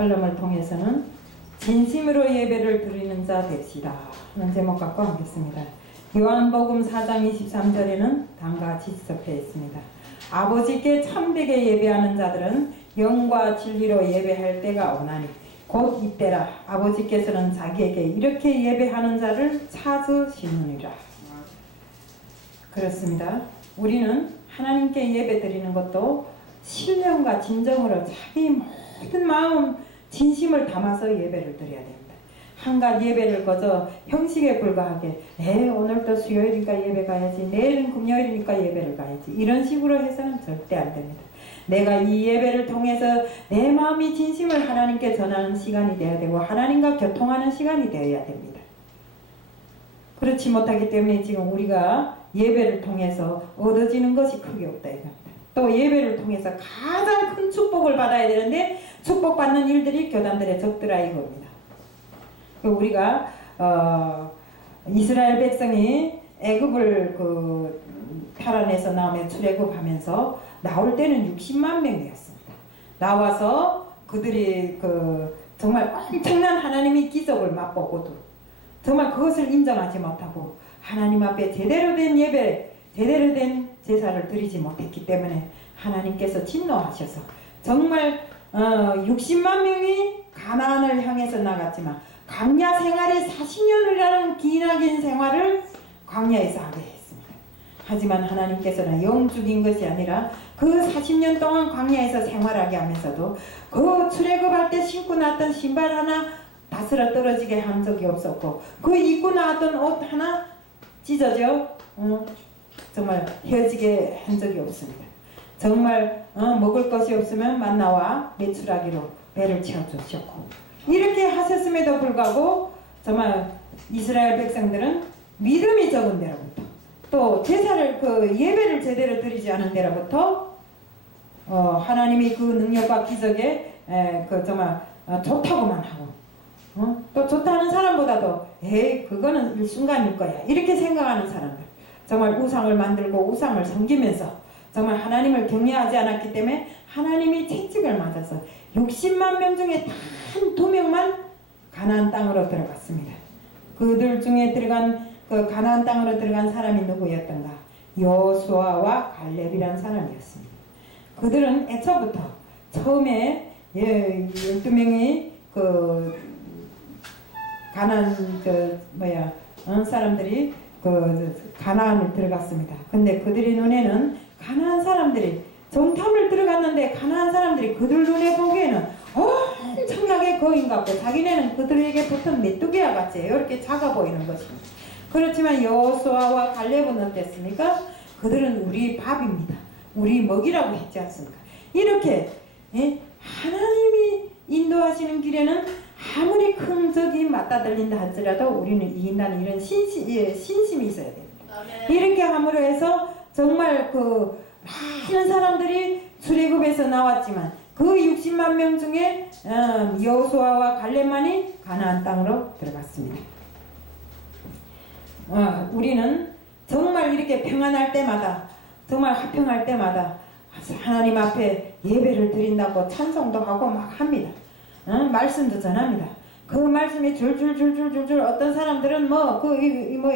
칼럼을 통해서는 진심으로 예배를 드리는 자 됩시다 하는 제목 갖고 하겠습니다. 요한복음 4장 23절에는 다음과 같이 지적되어 있습니다. 아버지께 참되게 예배하는 자들은 영과 진리로 예배할 때가 오나니 곧 이때라. 아버지께서는 자기에게 이렇게 예배하는 자를 찾으시느니라. 그렇습니다. 우리는 하나님께 예배 드리는 것도 신령과 진정으로 자기 모든 마음 진심을 담아서 예배를 드려야 됩니다. 한갓 예배를 거저 형식에 불과하게 오늘도 수요일이니까 예배 가야지, 내일은 금요일이니까 예배를 가야지, 이런 식으로 해서는 절대 안 됩니다. 내가 이 예배를 통해서 내 마음이 진심을 하나님께 전하는 시간이 되어야 되고 하나님과 교통하는 시간이 되어야 됩니다. 그렇지 못하기 때문에 지금 우리가 예배를 통해서 얻어지는 것이 크게 없다 이겁니다. 또 예배를 통해서 가장 큰 축복을 받아야 되는데 축복받는 일들이 교단들의 적더라 이겁니다. 우리가 이스라엘 백성이 애굽을 탈환해서 나오며 출애굽하면서 나올 때는 60만 명이었습니다. 나와서 그들이 정말 엄청난 하나님의 기적을 맛보고도 정말 그것을 인정하지 못하고 하나님 앞에 제대로 된 예배, 제대로 된 제사를 드리지 못했기 때문에 하나님께서 진노하셔서 정말 60만 명이 가나안을 향해서 나갔지만 광야 생활이 40년이라는 기나긴 생활을 광야에서 하게 했습니다. 하지만 하나님께서는 영 죽인 것이 아니라 그 40년 동안 광야에서 생활하게 하면서도 그 출애굽할 때 신고 나왔던 신발 하나 다스러 떨어지게 한 적이 없었고 그 입고 나왔던 옷 하나 찢어져 정말 헤어지게 한 적이 없습니다. 정말 먹을 것이 없으면 만나와 메추라기로 배를 채워주셨고 이렇게 하셨음에도 불구하고 정말 이스라엘 백성들은 믿음이 적은 데로부터 또 제사를 예배를 제대로 드리지 않은 데로부터 하나님이 그 능력과 기적에 정말 좋다고만 하고 또 좋다는 사람보다도 그거는 일순간일 거야 이렇게 생각하는 사람들, 정말 우상을 만들고 우상을 섬기면서 정말 하나님을 경외하지 않았기 때문에 하나님이 채찍을 맞아서 60만 명 중에 단 2명만 가나안 땅으로 들어갔습니다. 그들 중에 들어간 가나안 땅으로 들어간 사람이 누구였던가? 여호수아와 갈렙이라는 사람이었습니다. 그들은 애초부터 처음에 12명이 가나안 사람들이 가나안을 들어갔습니다. 근데 그들의 눈에는 가나안 사람들이 정탐을 들어갔는데 가나안 사람들이 그들 눈에 보기에는 엄청나게 거인 같고 자기네는 그들에게 붙은 메뚜기와 같이 이렇게 작아 보이는 것입니다. 그렇지만 여호수아와 갈렙은 어땠습니까? 그들은 우리 밥입니다. 우리 먹이라고 했지 않습니까? 이렇게 하나님이 인도하시는 길에는 아무리 큰 적이 맞닥뜨린다 할지라도 우리는 이긴다는 이런 신심이 있어야 됩니다. 이렇게 함으로 해서 정말 많은 사람들이 출애굽에서 나왔지만 그 60만 명 중에 여호수아와 갈렙만이 가나안 땅으로 들어갔습니다. 우리는 정말 이렇게 평안할 때마다 정말 화평할 때마다 하나님 앞에 예배를 드린다고 찬송도 하고 막 합니다. 말씀도 전합니다. 그 말씀이 줄줄줄줄줄 어떤 사람들은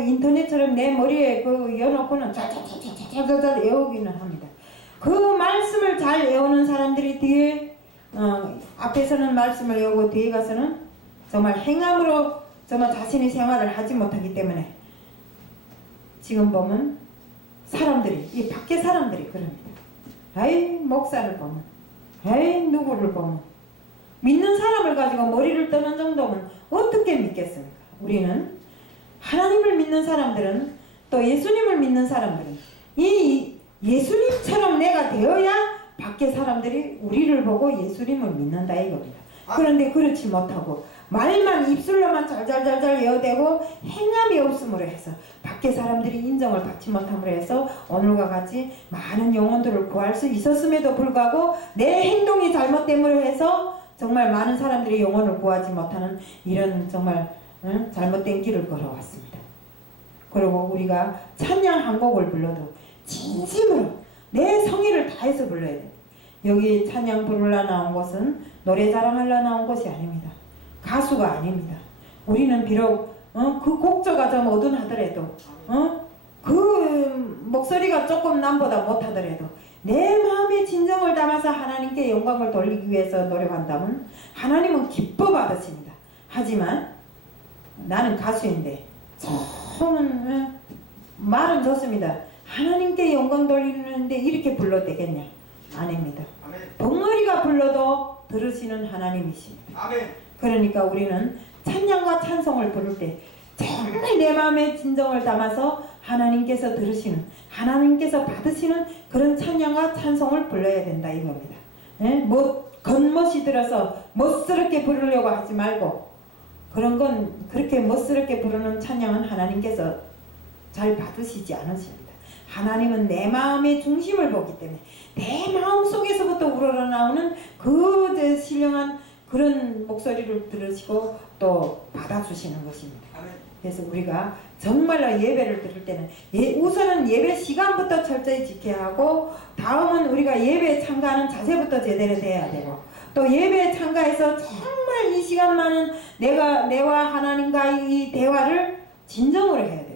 인터넷처럼 내 머리에 여놓고는 잘 외우기는 합니다. 그 말씀을 잘 외우는 사람들이 뒤에 앞에서는 말씀을 외우고 뒤에 가서는 정말 행함으로 정말 자신의 생활을 하지 못하기 때문에 지금 보면 사람들이 이 밖에 사람들이 그럽니다. 목사를 보면 누구를 보면 믿는 사람을 가지고 머리를 떠는 정도면 어떻게 믿겠습니까? 우리는 하나님을 믿는 사람들은 또 예수님을 믿는 사람들은 이 예수님처럼 내가 되어야 밖에 사람들이 우리를 보고 예수님을 믿는다 이겁니다. 그런데 그렇지 못하고 말만 입술로만 잘잘잘잘 외워대고 행함이 없음으로 해서 밖에 사람들이 인정을 받지 못함으로 해서 오늘과 같이 많은 영혼들을 구할 수 있었음에도 불구하고 내 행동이 잘못됨으로 해서 정말 많은 사람들이 영혼을 구하지 못하는 이런 정말 잘못된 길을 걸어왔습니다. 그리고 우리가 찬양 한 곡을 불러도 진심으로 내 성의를 다해서 불러야 됩니다. 여기 찬양 부르러 나온 곳은 노래 자랑하러 나온 곳이 아닙니다. 가수가 아닙니다. 우리는 비록 그 곡조가 좀 어둔하더라도 그 목소리가 조금 남보다 못하더라도 내 마음의 진정을 담아서 하나님께 영광을 돌리기 위해서 노력한다면 하나님은 기뻐 받으십니다. 하지만 나는 가수인데 처음은 말은 좋습니다. 하나님께 영광 돌리는데 이렇게 불러도 되겠냐? 아닙니다. 벙어리가 불러도 들으시는 하나님이십니다. 그러니까 우리는 찬양과 찬송을 부를 때 정말 내 마음의 진정을 담아서 하나님께서 들으시는, 하나님께서 받으시는 그런 찬양과 찬송을 불러야 된다 이겁니다. 뭐 겉멋이 들어서 멋스럽게 부르려고 하지 말고, 그런 건 그렇게 멋스럽게 부르는 찬양은 하나님께서 잘 받으시지 않으십니다. 하나님은 내 마음의 중심을 보기 때문에 내 마음 속에서부터 우러나오는 그 신령한 그런 목소리를 들으시고 또 받아주시는 것입니다. 그래서 우리가 정말로 예배를 드릴 때는 우선은 예배 시간부터 철저히 지켜야 하고, 다음은 우리가 예배에 참가하는 자세부터 제대로 돼야 되고, 또 예배에 참가해서 정말 이 시간만은 내와 하나님과 이 대화를 진정으로 해야 됩니다.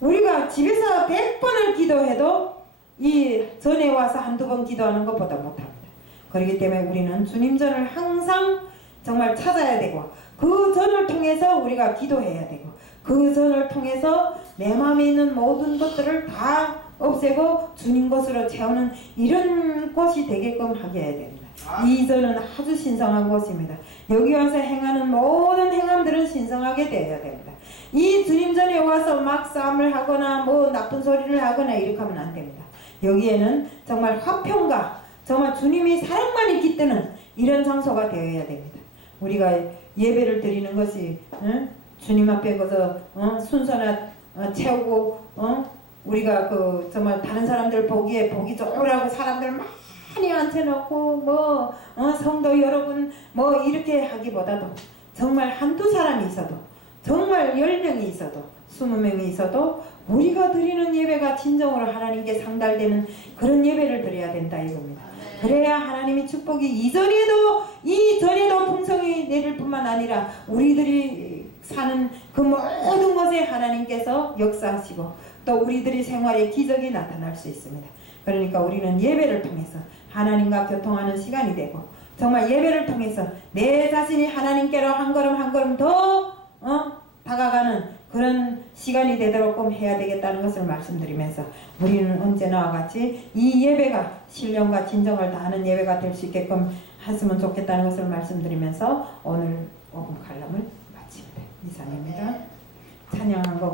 우리가 집에서 100번을 기도해도 이 전에 와서 한두 번 기도하는 것보다 못합니다. 그렇기 때문에 우리는 주님 전을 항상 정말 찾아야 되고, 그 전을 통해서 우리가 기도해야 되고, 그 전을 통해서 내 마음에 있는 모든 것들을 다 없애고 주님 것으로 채우는 이런 곳이 되게끔 하게 해야 됩니다. 이 전은 아주 신성한 곳입니다. 여기 와서 행하는 모든 행함들은 신성하게 되어야 됩니다. 이 주님 전에 와서 막 싸움을 하거나 뭐 나쁜 소리를 하거나 이렇게 하면 안 됩니다. 여기에는 정말 화평과 정말 주님이 사랑만이 깃드는 이런 장소가 되어야 됩니다. 우리가 예배를 드리는 것이 주님 앞에 가서 순서나 채우고 우리가 그 정말 다른 사람들 보기에 보기 좋으라고 사람들 많이 앉혀놓고 뭐 성도 여러분 뭐 이렇게 하기보다도 정말 한두 사람이 있어도, 정말 10명이 있어도 20명이 있어도 우리가 드리는 예배가 진정으로 하나님께 상달되는 그런 예배를 드려야 된다 이겁니다. 그래야 하나님이 축복이 이전에도 풍성이 내릴 뿐만 아니라 우리들이 사는 그 모든 것에 하나님께서 역사하시고 또 우리들이 생활에 기적이 나타날 수 있습니다. 그러니까 우리는 예배를 통해서 하나님과 교통하는 시간이 되고, 정말 예배를 통해서 내 자신이 하나님께로 한 걸음 한 걸음 더 다가가는 그런 시간이 되도록 해야 되겠다는 것을 말씀드리면서, 우리는 언제나와 같이 이 예배가 신령과 진정을 다하는 예배가 될 수 있게끔 했으면 좋겠다는 것을 말씀드리면서 오늘 오금 칼럼을 마칩니다. 이상입니다. 찬양한 거